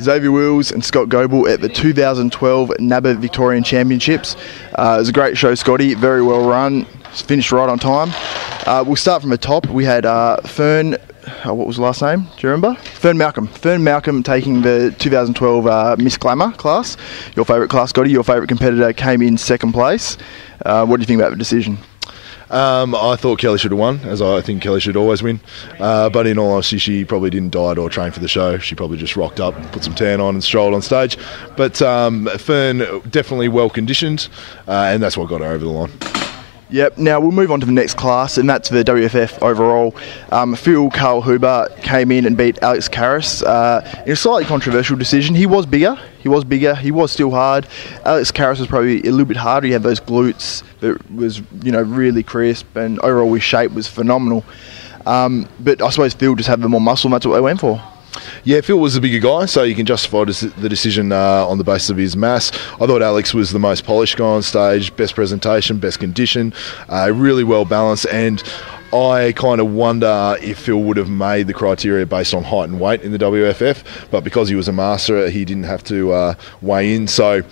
Xavier Wills and Scott Goble at the 2012 NABBA Victorian Championships. It was a great show, Scotty. Very well run. Finished right on time. We'll start from the top. We had Fern. What was the last name? Do you remember? Fern Malcolm. Fern Malcolm taking the 2012 Miss Glamour class. Your favourite class, Scotty. Your favourite competitor came in second place. What do you think about the decision? I thought Kelly should have won, as I think Kelly should always win. But in all honesty, she probably didn't diet or train for the show. She probably just rocked up, put some tan on and strolled on stage. But Fern, definitely well conditioned, and that's what got her over the line. Yep, now we'll move on to the next class, and that's the WFF overall. Phil Carl Huber came in and beat Alex Karras in a slightly controversial decision. He was bigger, he was still hard. Alex Karras was probably a little bit harder. He had those glutes that was, really crisp, and overall his shape was phenomenal. But I suppose Phil just had the more muscle, and that's what they went for. Yeah, Phil was the bigger guy, so you can justify the decision on the basis of his mass. I thought Alex was the most polished guy on stage, best presentation, best condition, really well balanced, and I kind of wonder if Phil would have made the criteria based on height and weight in the WFF, but because he was a master, he didn't have to weigh in. So,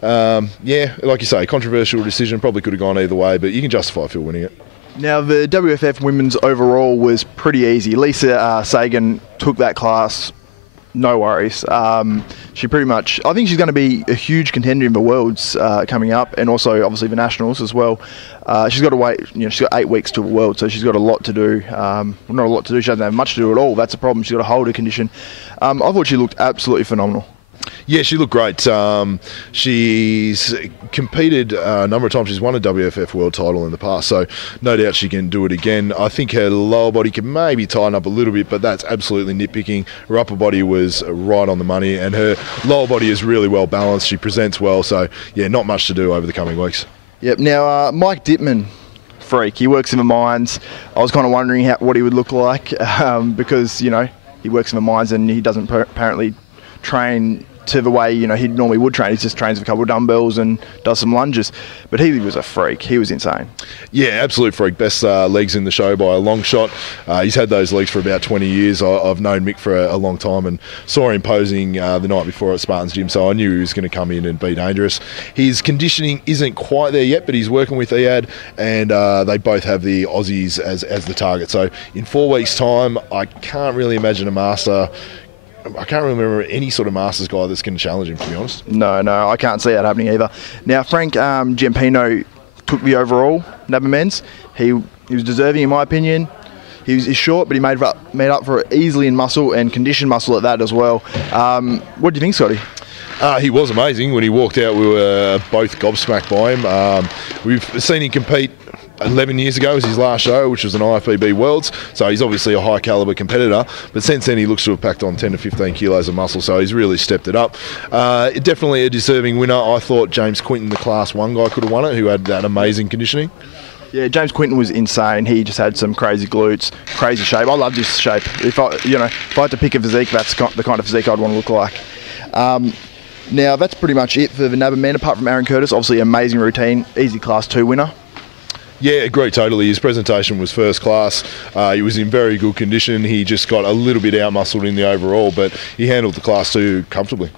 like you say, controversial decision, probably could have gone either way, but you can justify Phil winning it. Now, the WFF women's overall was pretty easy. Lisa Sagan took that class, no worries. She pretty much, I think she's going to be a huge contender in the Worlds coming up, and also obviously the Nationals as well. She's got to wait, she's got 8 weeks to the World, so she's got a lot to do. Not a lot to do, she doesn't have much to do at all. That's a problem. She's got to hold her condition. I thought she looked absolutely phenomenal. Yeah, she looked great. She's competed a number of times. She's won a WFF world title in the past, so no doubt she can do it again. I think her lower body can maybe tighten up a little bit, but that's absolutely nitpicking. Her upper body was right on the money, and her lower body is really well balanced. She presents well, so yeah, not much to do over the coming weeks. Yep. Now, Mike Dittman, freak. He works in the mines. I was kind of wondering what he would look like because, he works in the mines and he doesn't apparently train to the way he normally would train. He just trains with a couple of dumbbells and does some lunges, but he was a freak. He was insane. Yeah, absolute freak. Best legs in the show by a long shot. He's had those legs for about 20 years. I've known Mick for a long time and saw him posing the night before at Spartan's gym, so I knew he was going to come in and be dangerous. His conditioning isn't quite there yet, but he's working with Iad, and they both have the Aussies as the target. So in 4 weeks' time, I can't really imagine a master. I can't remember any sort of Masters guy that's going to challenge him, to be honest. No, I can't see that happening either. Now, Frank Giampino took the overall NABBA men's. He was deserving, in my opinion. He's short, but he made up for it easily in muscle and conditioned muscle at that as well. What do you think, Scotty? He was amazing. When he walked out, we were both gobsmacked by him. We've seen him compete 11 years ago was his last show, which was an IFBB Worlds, so he's obviously a high calibre competitor, but since then he looks to have packed on 10 to 15 kilos of muscle, so he's really stepped it up. Definitely a deserving winner. I thought James Quinton, the Class 1 guy, could have won it, who had that amazing conditioning. Yeah, James Quinton was insane. He just had some crazy glutes, crazy shape. I love this shape. If I had to pick a physique, that's the kind of physique I'd want to look like. Now, that's pretty much it for the NABBA men, apart from Aaron Curtis. Obviously, amazing routine, easy Class 2 winner. Yeah, agree totally. His presentation was first class. He was in very good condition. He just got a little bit out-muscled in the overall, but he handled the Class 2 comfortably.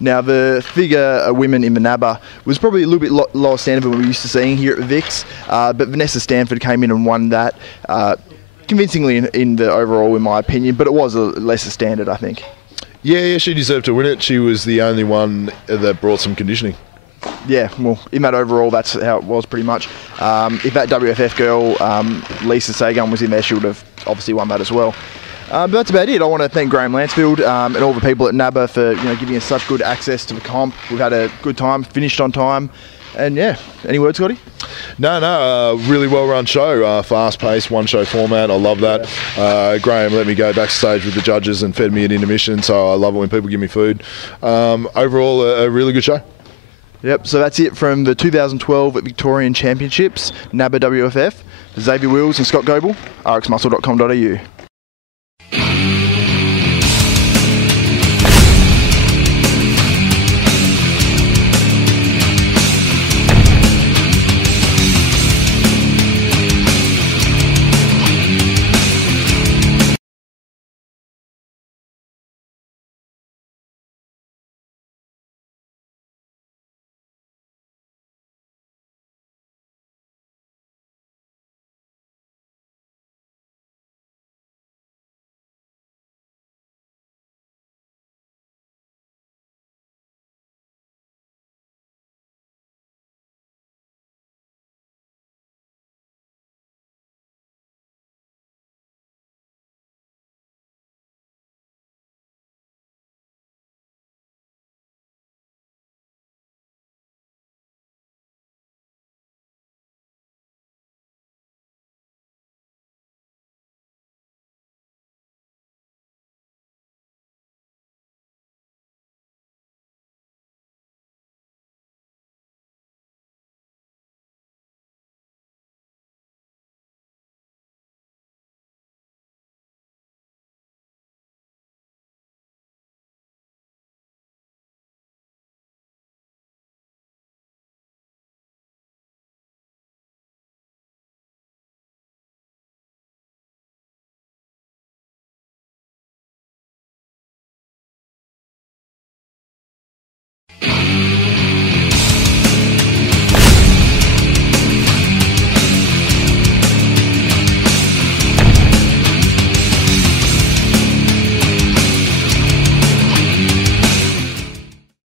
Now, the figure women in the NABBA was probably a little bit lower standard than we're used to seeing here at the Vicks, but Vanessa Stanford came in and won that convincingly in the overall, in my opinion, but it was a lesser standard, I think. Yeah, she deserved to win it. She was the only one that brought some conditioning. Yeah, well, in that overall, that's how it was pretty much. If that WFF girl, Lisa Sagan, was in there, she would have obviously won that as well. But that's about it. I want to thank Graham Lansfield and all the people at NABBA for giving us such good access to the comp. We've had a good time, finished on time. And yeah, any words, Scotty? No, really well-run show, fast-paced, one-show format. I love that. Graham let me go backstage with the judges and fed me at intermission, so I love it when people give me food. Overall, a really good show. Yep, so that's it from the 2012 Victorian Championships, NABBA WFF. Xavier Wills and Scott Goble, rxmuscle.com.au.